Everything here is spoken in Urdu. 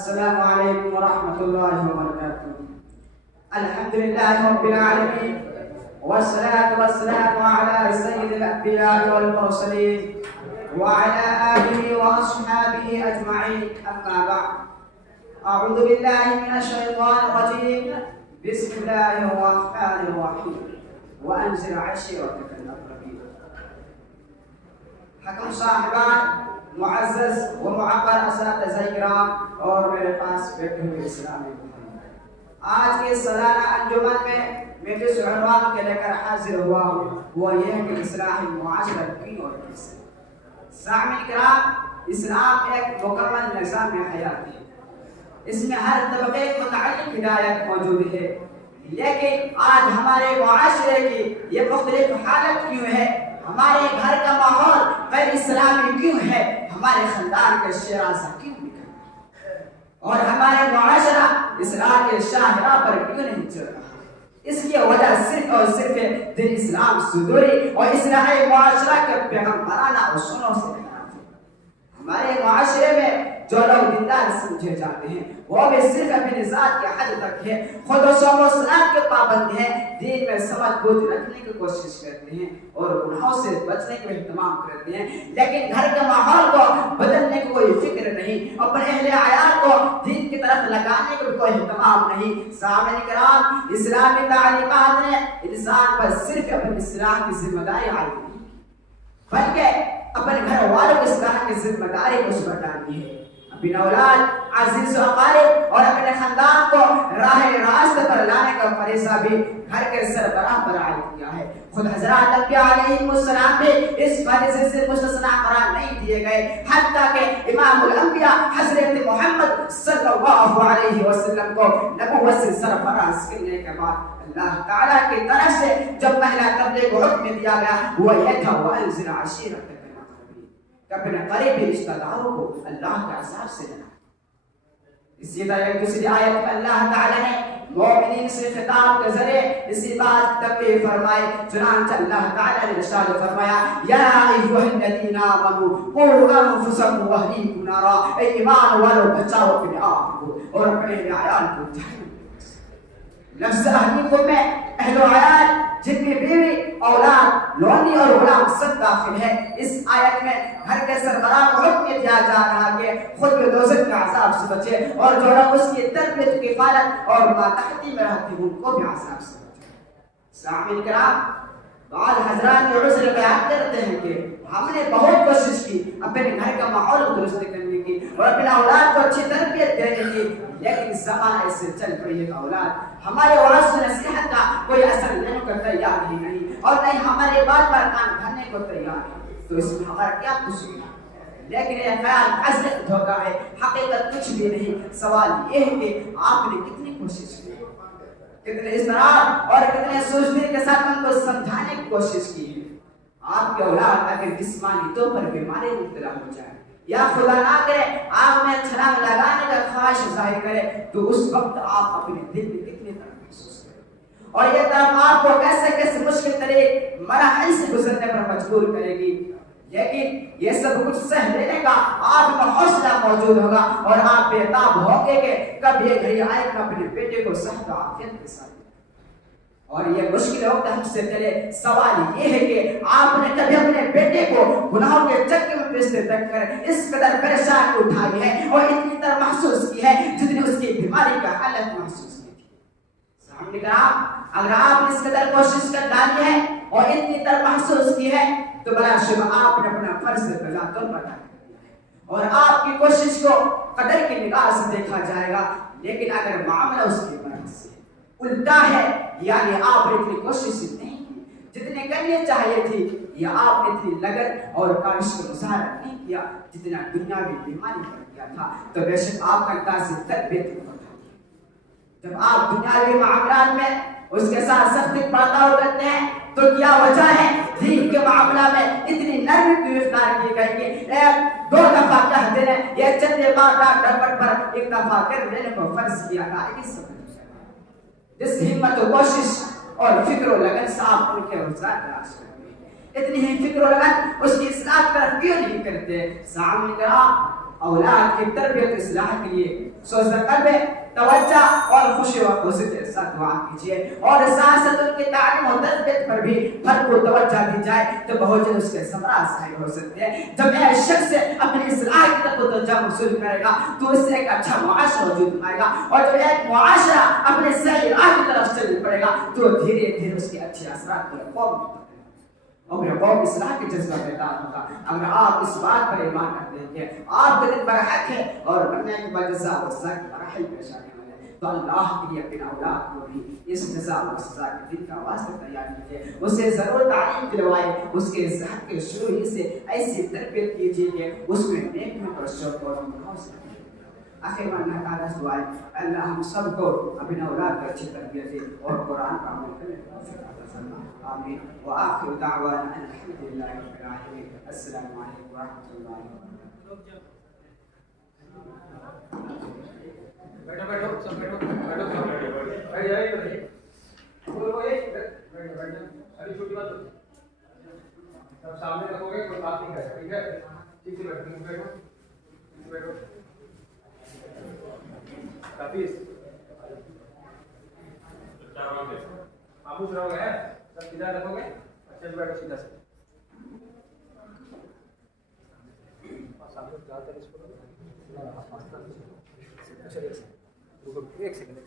السلام عليكم ورحمة الله وبركاته. الحمد لله رب العالمين، والصلاة والسلام على سيد الأنبياء والمرسلين وعلى آله وأصحابه أجمعين. أما بعد، أعوذ بالله من الشيطان الرجيم. بسم الله الرحمن الرحيم. وأنذر عشيرتك الأقربين. حکم صاحبان، معزز و معبر اساتذہ کرام اور میرے پاس بیٹھے ہوئے اسلامی بھائی، آج کے سالانہ انجمن میں جس عنوان کے لے کر حاضر ہوا ہوں وہ یہ ہے کہ اصلاح معاشرہ کی اور کیسے. سامعین کرام، اسلام ایک مکمل نظام حیات ہے. اس میں ہر طبقے کو متعلق ہدایت موجود ہے، لیکن آج ہمارے معاشرے کی یہ مختلف حالت کیوں ہے؟ ہمارے گھر کا ماحول غیر اسلامی کیوں ہے؟ ہمارے خاندان کا شیرازہ کیوں نکلا اور ہمارے معاشرہ اسلام کے شاہراہ پر کیوں نہیں چل رہا؟ اس کی وجہ صرف اور صرف دین اسلام سے دوری اور اصلاح معاشرہ کے پیغمبرانہ اصولوں سے نہیں. ہمارے معاشرے میں جو لوگ دیندار سمجھے جاتے ہیں وہ بھی صرف اپنی ذات کے حد تک ہے، خود و صوم و صلاۃ کے پابند ہیں، دین میں سمجھ بوجھ رکھنے کی کوشش کرتے ہیں اور گناہوں سے بچنے کا اہتمام کرتے ہیں، لیکن گھر کے ماحول کو بدلنے کی کوئی فکر نہیں، اپنے اہل عیال کو دین کی طرف لگانے کا کوئی اہتمام نہیں. سامعین کرام، اسلامی تعلیمات نے انسان پر صرف اپنی اصلاح کی ذمہ داری عائد نہیں بلکہ اپنے گھر والوں کی اصلاح کی ذمہ داری کو سپرد ڈالی ہے. اپنے اولاد، عزیز و اقارب اور اپنے خاندان کو راہ راست پر لانے کا فریضہ بھی گھر کے سربراہ پر عائد کیا ہے. خود حضرات انبیاء علیہ السلام بھی اس فریضے سے مستثنیٰ قرار نہیں دیے گئے، حتیٰ کہ امام الانبیاء حضرت محمد صلی اللہ علیہ وسلم کو نبوت سے سرفراز کرنے کے بعد اللہ تعالیٰ کی طرف سے جب پہلا تبلیغ کو حکم دیا گیا وہ یہ تھا وَأَنذِرْ عَشِيرَتَكَ الْأَقْرَبِينَ، کہ اپنے قریبی رشتہ داروں کو اللہ کے عذاب سے ڈرانا. اسی طرح دوسری آیت میں اللہ تعالیٰ نے مومنین سے خطاب کے ذریعے اسی بات تنبیہ فرمائی. چنانچہ اللہ تعالیٰ نے ارشاد فرمایا یا ایھا الذین آمنوا قوا انفسکم واہلیکم نارا، اے ایمان والو بچاؤ اپنے آپ کو اور اپنے عیال کو جہنم. لفظ اہلیکم میں اہل و عیال جن کی بیوی، اولاد، لونڈی اور غلام سب داخل ہے. اس آیت میں گھر کے سربراہ کو حکم دیا جا رہا کہ خود بھی دوزخ کے عذاب سے بچے اور جو لوگ اس کی تربیت، کفالت اور ماتحتی میں رہتے ہیں ان کو بھی عذاب سے بچے. سامعین کرام، بعض حضرات یہ عذر بیان کرتے ہیں کہ ہم نے بہت کوشش کی اپنے گھر کا ماحول درست کرنے کی اور اپنے اولاد کو اچھی تربیت دینے کی، لیکن زمانہ ایسے چل پڑی ہے اولاد ہمارے وعظ و نصیحت کا کوئی اثر لینے کو تیار ہی نہیں اور نہیں ہمارے بات پر کان کھانے کو تیار ہے. تو اس میں ہمارا کیا قصور ہے؟ لیکن یہ خیال حضرت دھوکہ ہے، حقیقت کچھ بھی نہیں. سوال یہ ہے کہ آپ نے کتنی کوشش کی، کتنے اضطراب اور کتنے سوچنے کے ساتھ ان کو سمجھانے کی کوشش کی ہے. آپ کے اولاد اگر جسمانی طور پر بیماری مبتلا ہو جائے یا خدا نہ کرے آگ میں چھلانگ لگانے کا خواہش ظاہر کرے تو اس وقت آپ اپنے دل میں کتنے طرح محسوس کریں اور یہ طرف آپ کو کیسے کیسے مشکل طریق مراحل سے گزرنے پر مجبور کرے گی. لیکن یہ سب کچھ سہ لینے کا آپ میں حوصلہ موجود ہوگا اور آپ بےتاب ہوں گے کہ کب یہ گھڑی آئے کہ اپنے بیٹے کو صحت و عافیت کے ساتھ اور یہ مشکل وقت ہم سے چلے. سوال یہ ہے کہ آپ نے کبھی اپنے بیٹے کو گناہوں کے چکے میں پھنستے تک کر اس قدر پریشان اٹھائی ہے اور اتنی طرح محسوس کی ہے جتنی اس کی بیماری کا حالت محسوس کی تھی؟ سامنے کرام، اگر آپ نے اس قدر کوشش کر ڈالی ہے اور اتنی طرح محسوس کی ہے تو بلا شبہ آپ نے اپنا فرض بجا طور پر ادا کر دیا ہے اور آپ کی کوشش کو قدر کی نگاہ سے دیکھا جائے گا. لیکن اگر معاملہ اس کے برعکس ہے، الٹا ہے، یعنی آپ نے اتنی کوشش نہیں کی جتنے کرنی چاہیے تھی، یا آپ نے اتنی لگن اور کاوش کا مظاہرہ نہیں کیا جتنا دنیاوی بیماری پر کیا تھا، تو بے شک آپ کا انداز تربیت ہوتا ہے. جب آپ دنیاوی معاملات میں اس کے ساتھ سختی برتاؤ کرتے ہیں تو کیا وجہ ہے دین کے معاملہ میں اتنی نرمی کی اختیار کی گئی کہ ایک دو دفعہ کہہ دینے یا چند بار ڈاکٹر پر ایک دفعہ کر دینے کو فرض کیا تھا. جس ہمت و کوشش اور فکر و لگن سے آپ ان کے روزگار تلاش کرتے ہیں، اتنی ہی فکر و لگن اس کی اصلاح طرف کیوں نہیں کرتے؟ سامنے کرام، اولاد کی تربیت اصلاح کے لیے قلب توجہ اور خوشی و خوشی کے ساتھ دعا کیجیے اور ساتھ ساتھ ان کی تعلیم و تربیت پر بھی بھرپور توجہ دی جائے تو بہت جلد اس کے ثمرات ظاہر ہو سکتے ہیں. جب ایک شخص اپنی اصلاح کی طرف توجہ مبذول کرے گا تو اس سے ایک اچھا معاشرہ وجود میں آئے گا اور جب ایک معاشرہ اپنے صحیح راہ کی طرف چل پڑے گا تو دھیرے دھیرے اس کے اچھے اثرات پر قوم اور قوم اصلاح کے جذبہ پیدا ہوگا. اگر آپ اس بات پر ایمان رکھتے ہیں کہ آپ کے دل برحق ہے اور بننے کے بعد جزا و سزا کی مراحل پیش آنے والے ہیں تو اللہ کے لیے اپنے اولاد کو بھی اس جزا و سزا کے دن کا واسطہ تیار کیجیے. اسے ضرور تعلیم دلوائے, اس کے ذہن کے شروع ہی سے ایسی تربیت کیجیے کہ اس میں نیکیوں پر شوق اور حوصلہ. آخر میں اللہ تعالیٰ سے دعا ہے اللہ ہم سب کو اپنے اولاد کو اچھی تربیت دے اور قرآن کا عمل کرنے کی توفیق عطا فرمائے. آمین. وآخر دعوانا ان الحمد للہ رب العالمین. السلام علیکم ورحمۃ اللہ وبرکاتہ. بیٹھو بیٹھو سب بیٹھو بیٹھو سب بیٹھ جائیے ابھی چھوٹی بات سب سامنے رکھو گے کوئی بات نہیں کرے. ٹھیک ہے ٹھیک سے بیٹھو بیٹھو بیٹھو. حافظ خاموش رہو گے سب سیدھا رکھو گے. اچھے سے بیٹھو سیدھا سے. ایک سیکنڈ